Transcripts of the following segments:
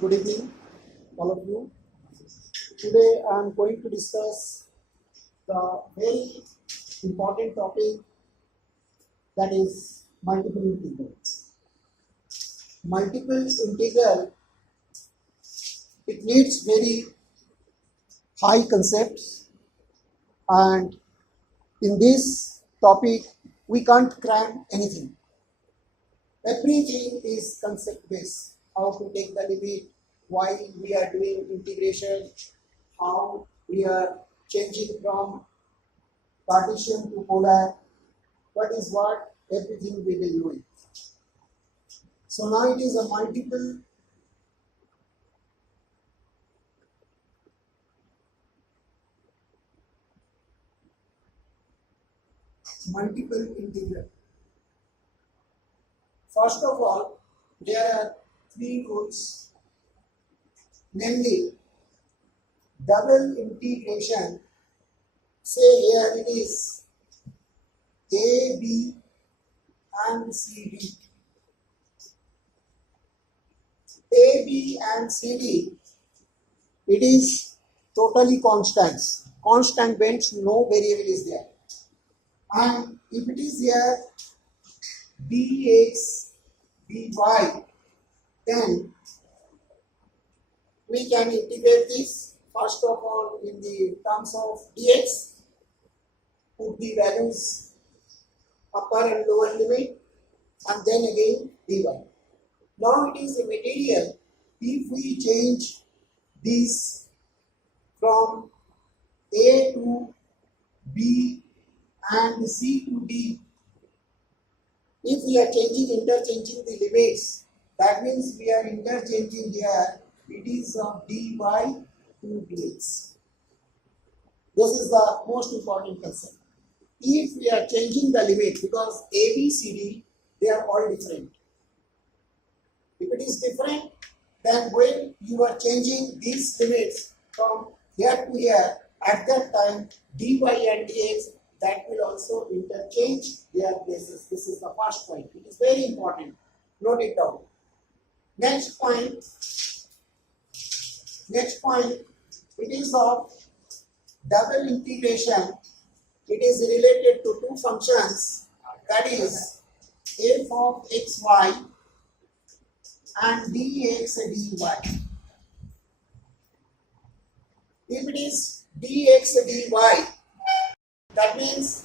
Good evening, all of you. Today I am going to discuss the very important topic, that is multiple integrals. Multiple integral, it needs very high concepts, and in this topic we can't cram anything. Everything is concept based. How to take the limit, why we are doing integration, how we are changing from Cartesian to polar, what is what, everything we will know it. So now it is a multiple integral. First of all, there are three rules, namely double integration. Say here it is A, B and C, D. A, B and C, D, it is totally constants. Constant means no variable is there. And if it is here dx, dy, then we can integrate this first of all in the terms of dx, put the values upper and lower limit, and then again dy. Now it is a material. If we change this from A to B and C to D, if we are interchanging the limits, that means we are interchanging here, it is of dy to dx. This is the most important concept. If we are changing the limit, because A, B, C, D, they are all different. If it is different, then when you are changing these limits from here to here, at that time dy and dx, that will also interchange their places. This is the first point. It is very important. Note it down. Next point, it is of double integration. It is related to two functions, that is f of xy and dx dy. If it is dx dy, that means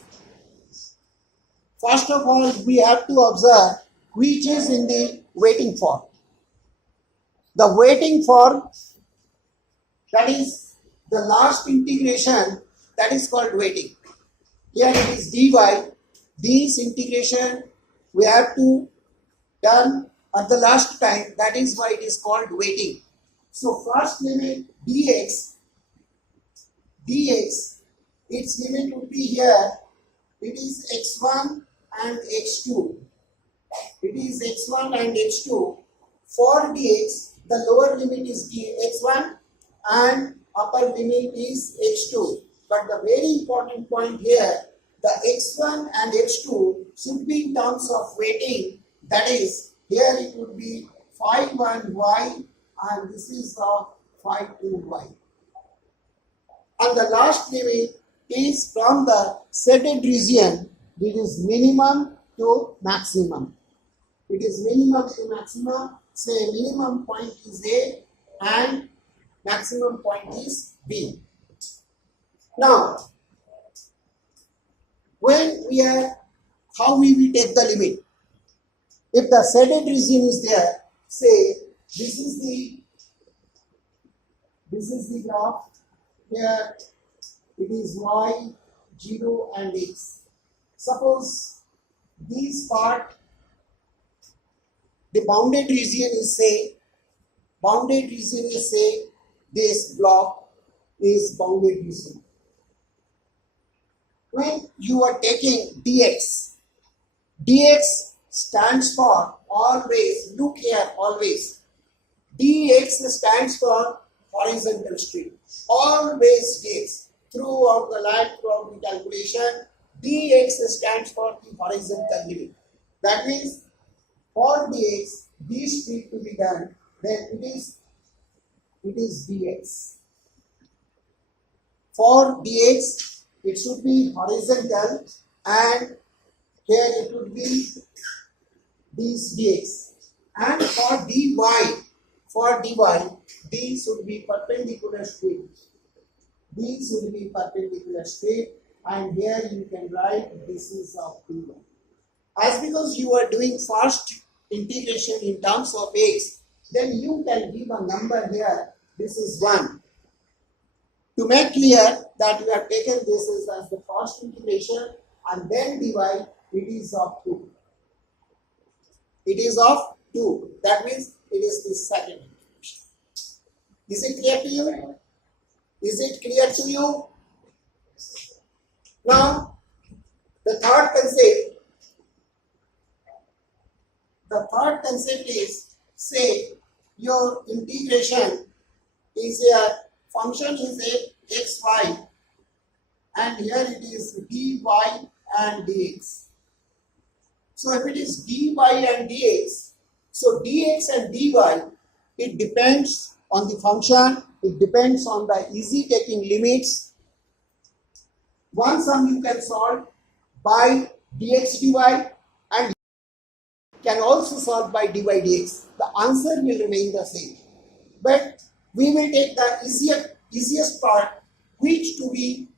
first of all we have to observe which is in the waiting form. The waiting form, that is the last integration, that is called waiting. Here it is dy. This integration we have to done at the last time, that is why it is called waiting. So first limit dx, its limit would be here, it is x1 and x2. It is x1 and x2. For dx, the lower limit is x1 and upper limit is x2. But the very important point here, the x1 and x2 should be in terms of weighting, that is, here it would be phi 1 y and this is of phi 2 y. And the last limit is from the shaded region, it is minimum to maximum. It is minimum to maximum. Say minimum point is A and maximum point is B. Now, how we will take the limit? If the shaded region is there, say this is the graph. Here it is y, 0 and x. Suppose this part, the bounded region is say this block is bounded region. When you are taking dx stands for always, look here always, dx stands for horizontal stream. Always dx. Throughout the line, throughout the calculation, dx stands for the horizontal limit. That means for dx, this need to be done, then it is it is dx. For dx, it should be horizontal, and here it would be this dx. And for dy, d should be perpendicular straight. D should be perpendicular straight, and here you can write this is of dy. As because you are doing first integration in terms of x, then you can give a number here. This is 1. To make clear that you have taken this as the first integration, and then dy, it is of 2. It is of 2. That means it is the second integration. Is it clear to you? Is it clear to you? Now, the third concept is, say your integration is a function is a xy, and here it is dy and dx. So if it is dy and dx, so dx and dy, it depends on the function, it depends on the easy taking limits. One sum you can solve by dx dy, and can also solve by dy dx. The answer will remain the same. But we will take the easiest part, which to be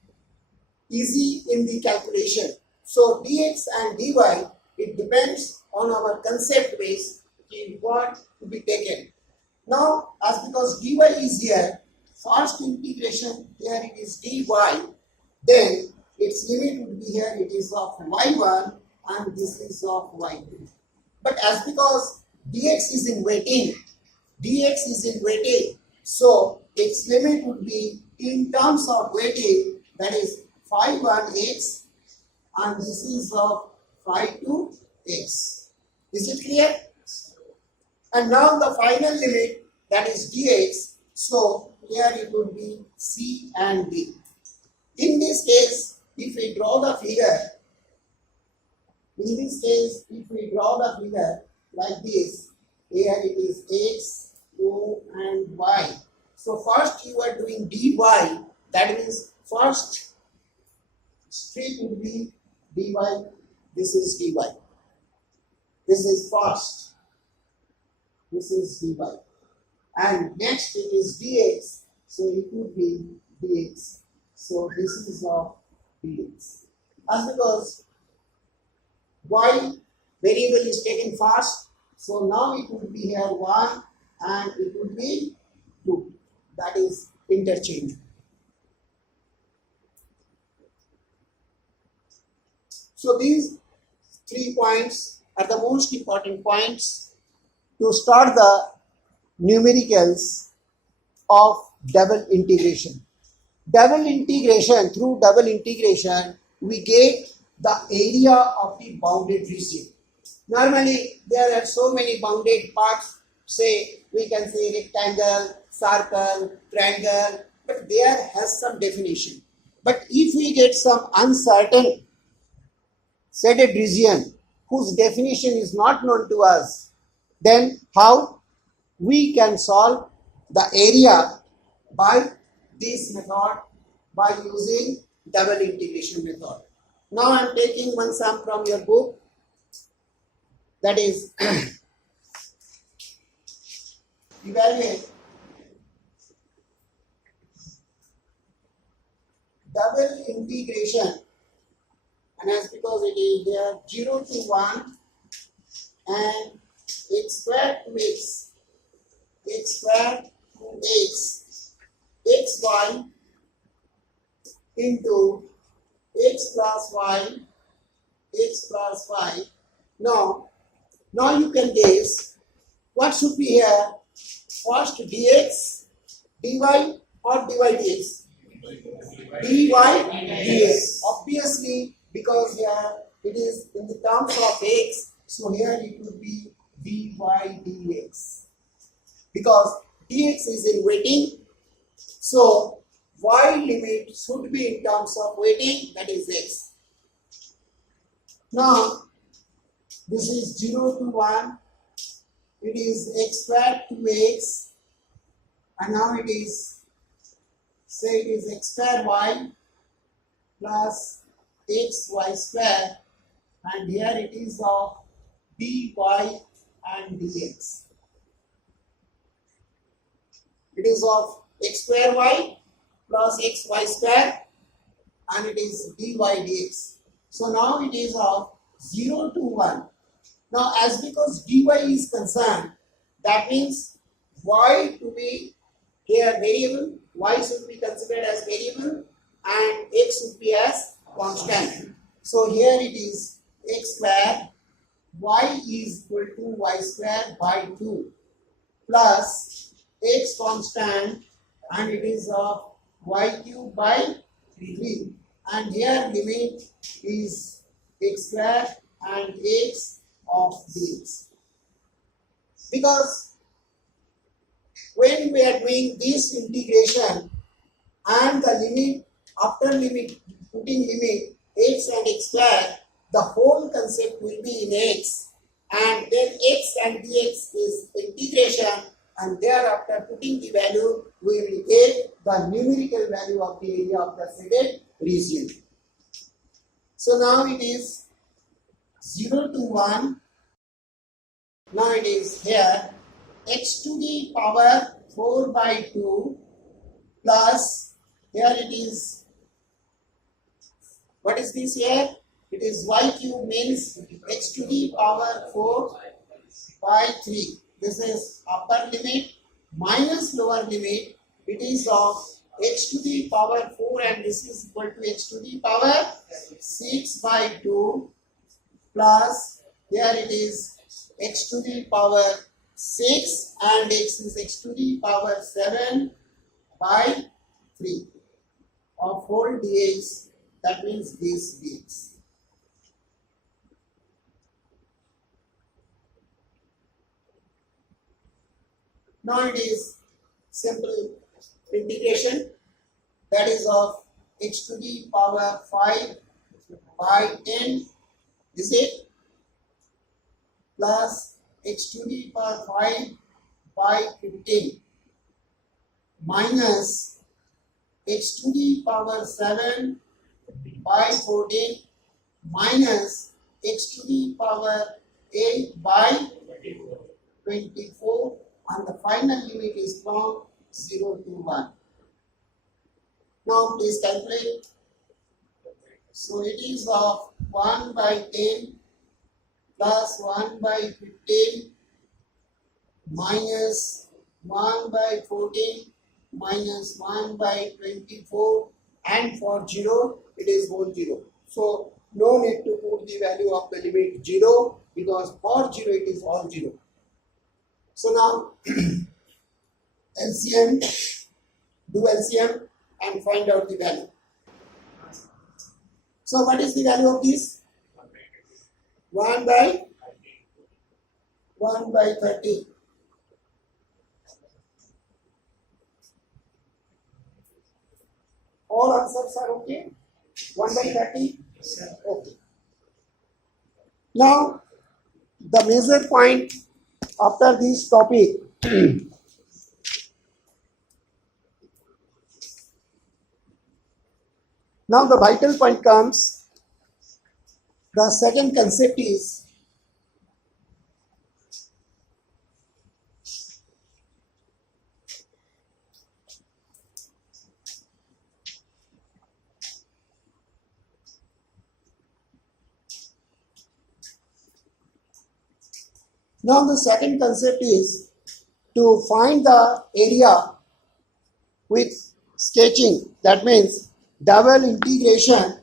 easy in the calculation. So dx and dy, it depends on our concept base in what to be taken. Now, as because dy is here, first integration here it is dy, then its limit would be here, it is of y1 and this is of y2. But as because dx is in waiting, so its limit would be in terms of waiting, that is phi 1x, and this is of phi 2x. Is it clear? And now the final limit, that is dx, so here it would be c and d. In this case, if we draw the figure, like this, here it is x, o and y. So first you are doing dy, that means first street would be dy, this is dy. This is first, this is dy. And next it is dx, so it would be dx. So this is of dx. As because y variable is taken first, so now it would be here 1 and it would be 2. That is interchange. So these 3 points are the most important points to start the numericals of double integration. Through double integration, we get the area of the bounded region. Normally, there are so many bounded parts, say, we can say rectangle, circle, triangle, but there has some definition. But if we get some uncertain shaded region whose definition is not known to us, then how we can solve the area by this method, by using double integration method. Now I am taking one sum from your book, that is evaluate double integration, and as because it is there 0 to 1 and x squared to x xy into x plus y. Now you can guess what should be here. First dx dy or dy dx? Dy dx. Obviously, because here it is in the terms of x, so here it would be dy dx. Because dx is in waiting, so y limit should be in terms of waiting, that is x. Now this is 0 to 1, it is x squared to x and now it is, say it is x square y plus x y square, and here it is of dy and dx. It is of x square y plus x y square, and it is dy dx. So now it is of 0 to 1. Now as because dy is concerned, that means y to be here variable, y should be considered as variable and x should be as constant. So here it is x square, y is equal to y square by 2 plus x constant, and it is of y cube by 3, and here limit is x square and x of dx. Because when we are doing this integration and the limit, after limit, putting limit x and x square, the whole concept will be in x, and then x and dx is integration, and thereafter putting the value, we will get the numerical value of the area of the shaded region. So now it is 0 to 1. Now it is here x to the power 4 by 2 plus, here it is, what is this here? It is y cube, means x to the power 4 by 3. This is upper limit minus lower limit. It is of x to the power 4, and this is equal to x to the power 6 by 2 plus, here it is x to the power 6, and x is x to the power 7 by 3 of whole dx, that means this dx. Now it is simple integration, that is of x to the power 5 by 10, is it, plus x to the power 5 by 15 minus x to the power 7 by 14 minus x to the power 8 by 24, and the final limit is from 0 to 1. Now please calculate. So it is of 1 by 10 plus 1 by 15 minus 1 by 14 minus 1 by 24, and for 0 it is whole 0. So no need to put the value of the limit 0, because for 0 it is all 0. So now LCM, do LCM and find out the value. So what is the value of this? 1 by 30. All answers are okay? 1 by 30? Okay. Now, the major point after this topic now the vital point comes. The second concept is to find the area with sketching. That means double integration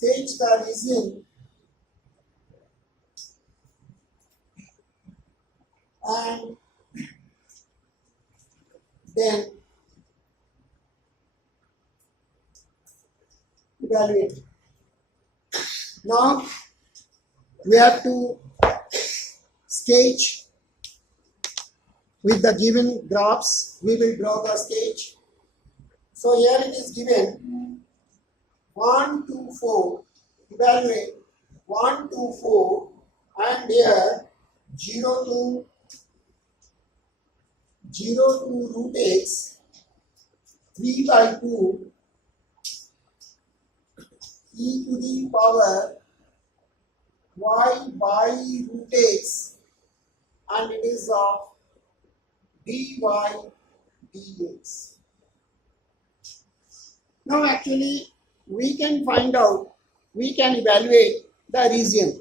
sketch the region and then evaluate. Now we have to sketch with the given graphs, we will draw the sketch. So here it is given 1, 2, 4, evaluate 1, 2, 4, and here 0 to root x, 3 by 2 e to the power y by root x, and it is of dy dx. Now actually we can find out, we can evaluate the region.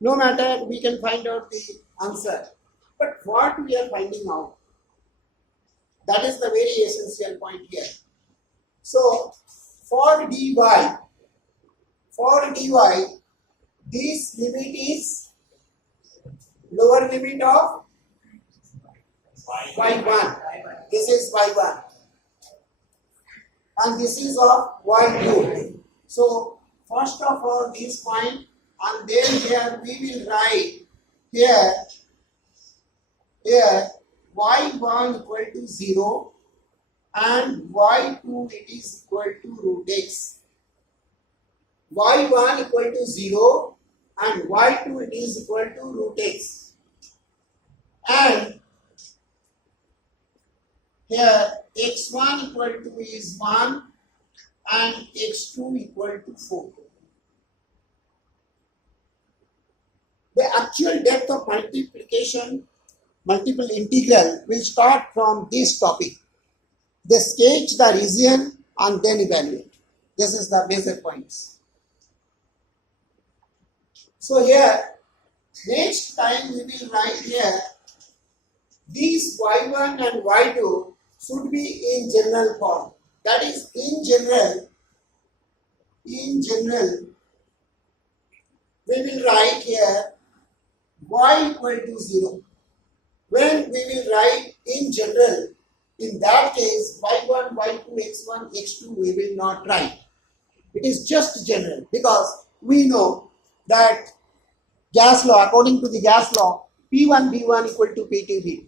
No matter, we can find out the answer. But what we are finding out, that is the very essential point here. So for dy, this limit is lower limit of y1. This is y1. And this is of y2. So first of all this point, and then here we will write here y1 equal to 0 and y2 it is equal to root x. y1 equal to 0 and y2 it is equal to root x. And here x1 equal to is 1 and x2 equal to 4. The actual depth of multiple integral will start from this topic. They sketch the region and then evaluate. This is the basic points. So here, next time we will write here, these y1 and y2 should be in general form. That is, in general, we will write here y equal to 0. When we will write in general, in that case, y1, y2, x1, x2, we will not write. It is just general, because we know that gas law, according to the gas law, P1, B1 equal to P2, B2.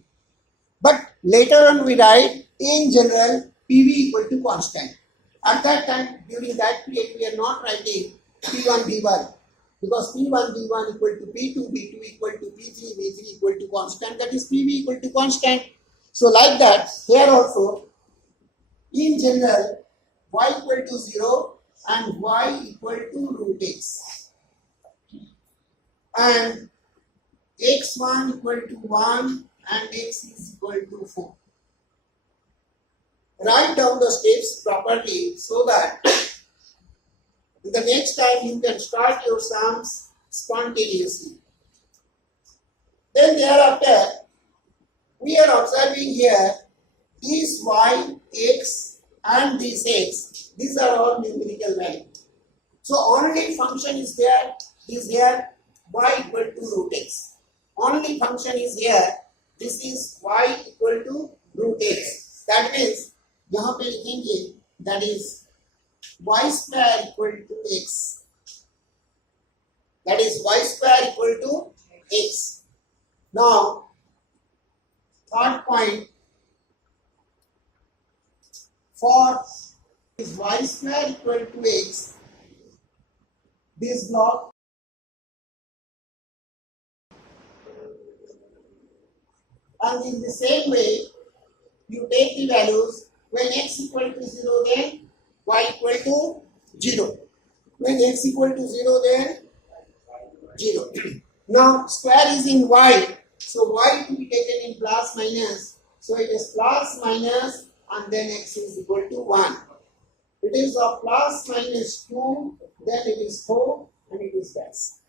But later on we write in general PV equal to constant. At that time, during that period, we are not writing P1, B1, because P1, B1 equal to P2, B2 equal to P3, B3 equal to constant, that is PV equal to constant. So like that, here also, in general, y equal to 0 and y equal to root x. And x1 equal to 1 and x is equal to 4. Write down the steps properly so that the next time you can start your sums spontaneously. Then thereafter, we are observing here this y, x and this x. These are all numerical values. So only function is there, is here y equal to root x. Only function is here, this is y equal to root x. That means, यहाँ पे लिखेंगे, that is y square equal to x. That is y square equal to x. Now, third point, for is y square equal to x, this block and in the same way you take the values when x equal to 0 then y equal to 0. When x equal to 0 then 0. Now square is in y, so y to be taken in plus minus, so it is plus minus and then x is equal to 1. It is of plus minus 2, then it is 4 and it is dash.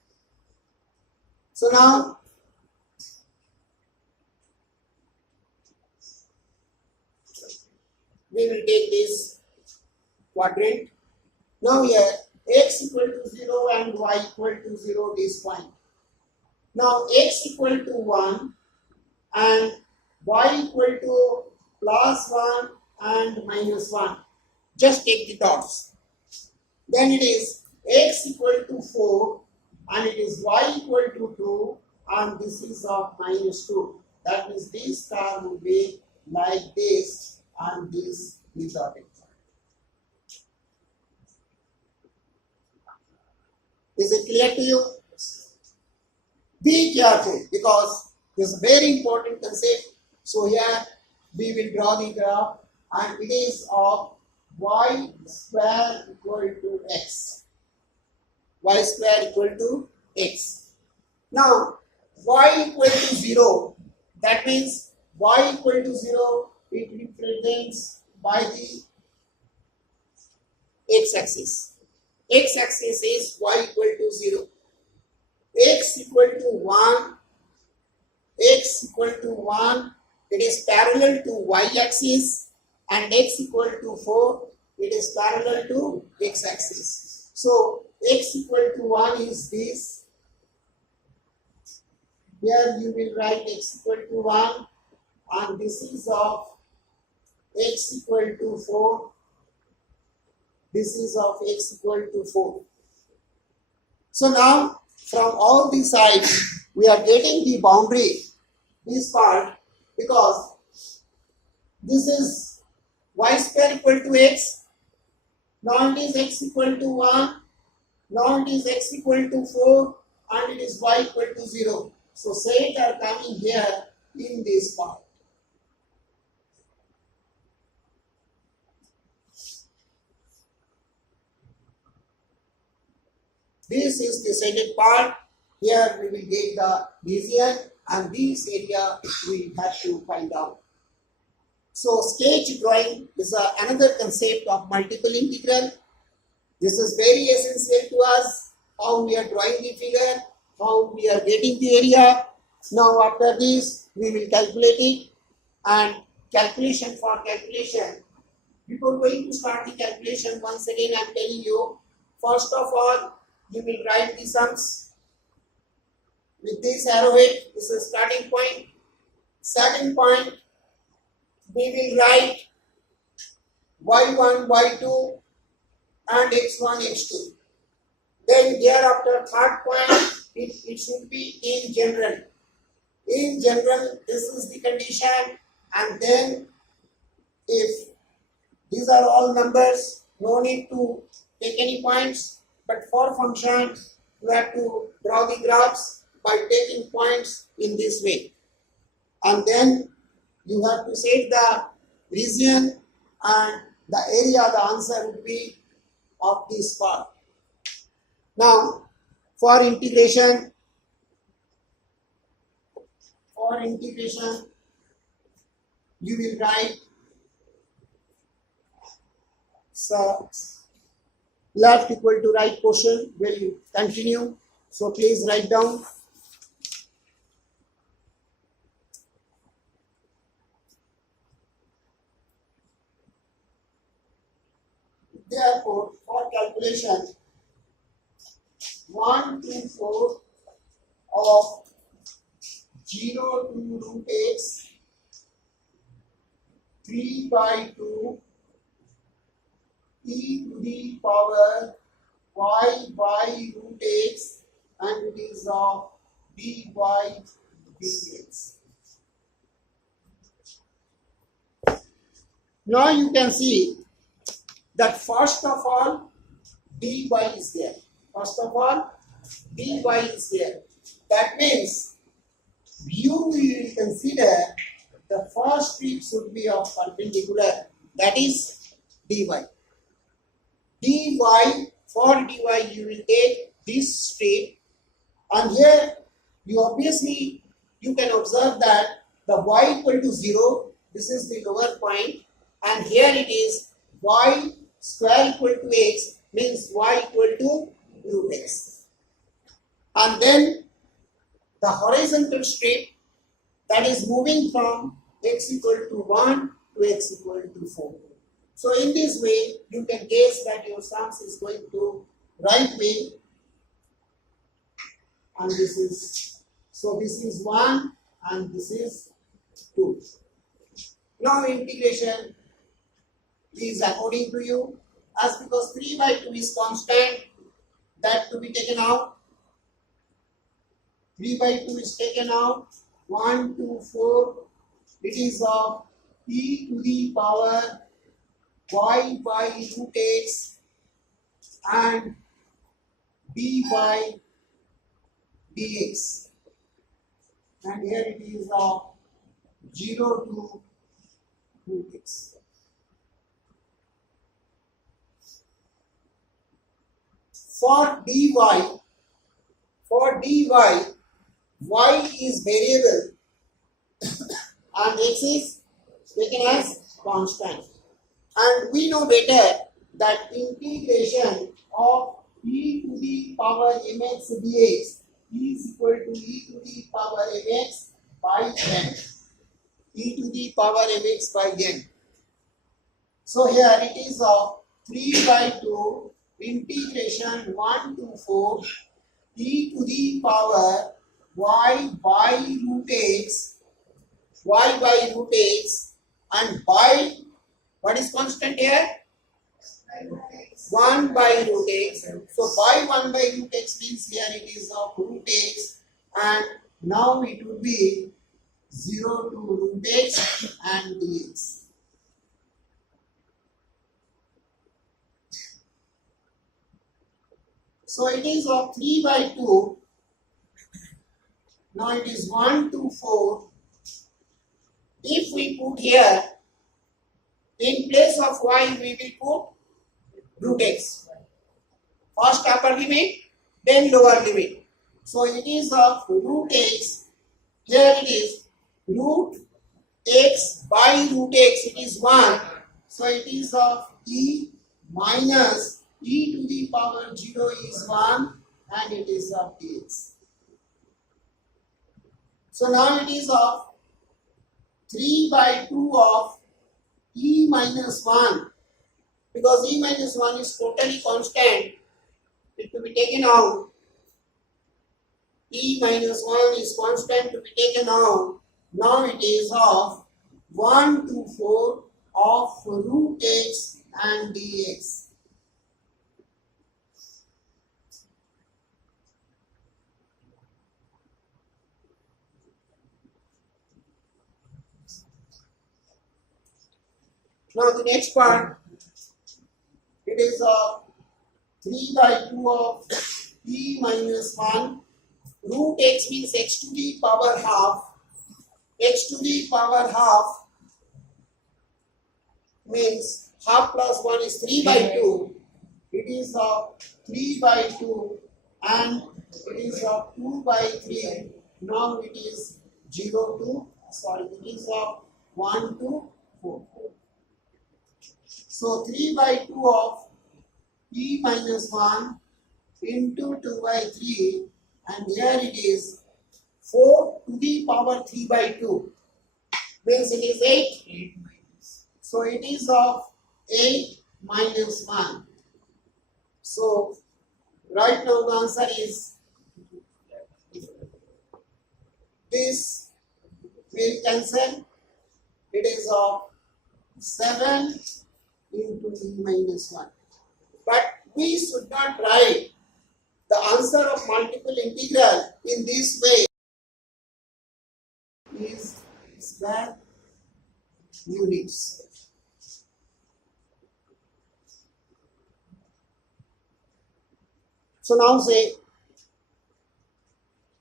So now we will take this quadrant. Now here x equal to 0 and y equal to 0 this point. Now x equal to 1 and y equal to plus 1 and minus 1. Just take the dots. Then it is x equal to 4 and it is y equal to 2 and this is of minus 2. That means this star would be like this and this without it. Is it clear to you? Be careful because this is a very important concept. So here we will draw the graph and it is of y square equal to x. Y square equal to x. Now y equal to 0, that means y equal to 0, it represents by the x-axis. X-axis is y equal to 0. X equal to 1, x equal to 1, it is parallel to y-axis, and x equal to 4, it is parallel to x-axis. So x equal to 1 is this. Here you will write x equal to 1 and this is of x equal to 4. This is of x equal to 4. So now from all these sides we are getting the boundary, this part, because this is y square equal to x. Now it is x equal to 1. Now it is x equal to 4 and it is y equal to 0. So sets are coming here in this part. This is the shaded part. Here we will get the region and this area we have to find out. So sketch drawing is another concept of multiple integral. This is very essential to us, how we are drawing the figure, how we are getting the area. Now after this we will calculate it, and calculation for calculation. Before going to start the calculation, once again I am telling you, first of all you will write the sums with this arrowhead. This is starting point. Second point, we will write y1, y2 and x1, x2. Then hereafter third point, it should be in general. In general, this is the condition, and then if these are all numbers, no need to take any points, but for function you have to draw the graphs by taking points in this way, and then you have to set the region and the area. The answer would be of this part. Now for integration you will write, so left equal to right portion will continue. So please write down. Therefore, for calculation, 1 to 4 of 0 to root x, 3 by 2 e to the power y by root x, and it is of dy dx. Now you can see that first of all dy is there. First of all dy is there. That means you will consider the first strip should be of perpendicular, that is dy. Dy, for dy you will take this strip, and here you can observe that the y equal to 0, this is the lower point, and here it is y square equal to x, means y equal to root x. And then the horizontal strip that is moving from x equal to 1 to x equal to 4. So in this way you can guess that your sums is going to right way, and this is 1 and this is 2. Now integration is according to you, as because 3 by 2 is constant, that to be taken out. 3 by 2 is taken out, 1 to 4, it is of e to the power y by root x and b by dx, and here it is of 0 to root x. For dy, y is variable and x is taken as constant. And we know better that integration of e to the power mx dx is equal to e to the power mx by n. E to the power mx by n. So here it is of 3 by 2 integration 1 to 4 e to the power y by root x and by what is constant here? 1 by root x. So by 1 by root x means here it is of root x, and now it would be 0 to root x and dx. So it is of 3 by 2. Now it is 1 to 4. If we put here, in place of y, we will put root x. First upper limit, then lower limit. So it is of root x. Here it is root x by root x. It is 1. So it is of e minus e to the power 0 is 1, and it is of dx. So now it is of 3 by 2 of e minus 1, because e minus 1 is totally constant, it to be taken out. E minus 1 is constant to be taken out. Now it is of 1 to 4 of root x and dx. Now the next part, it is of 3 by 2 of e minus 1. Root x means x to the power half. X to the power half means half plus 1 is 3 by 2. It is of 3 by 2 and it is of 2 by 3. Now it is 0 to, it is of 1 to 4. So 3 by 2 of e minus 1 into 2 by 3, and here it is 4 to the power 3 by 2, means it is 8. So it is of 8 minus 1. So right now the answer is this will cancel. It is of 7 into e minus 1. But we should not write the answer of multiple integral in this way. Is square units. So now say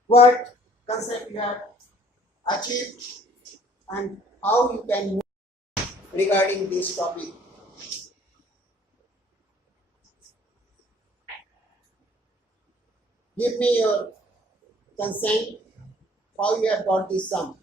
what concept you have achieved and how you can move regarding this topic. Give me your consent how you have got this sum.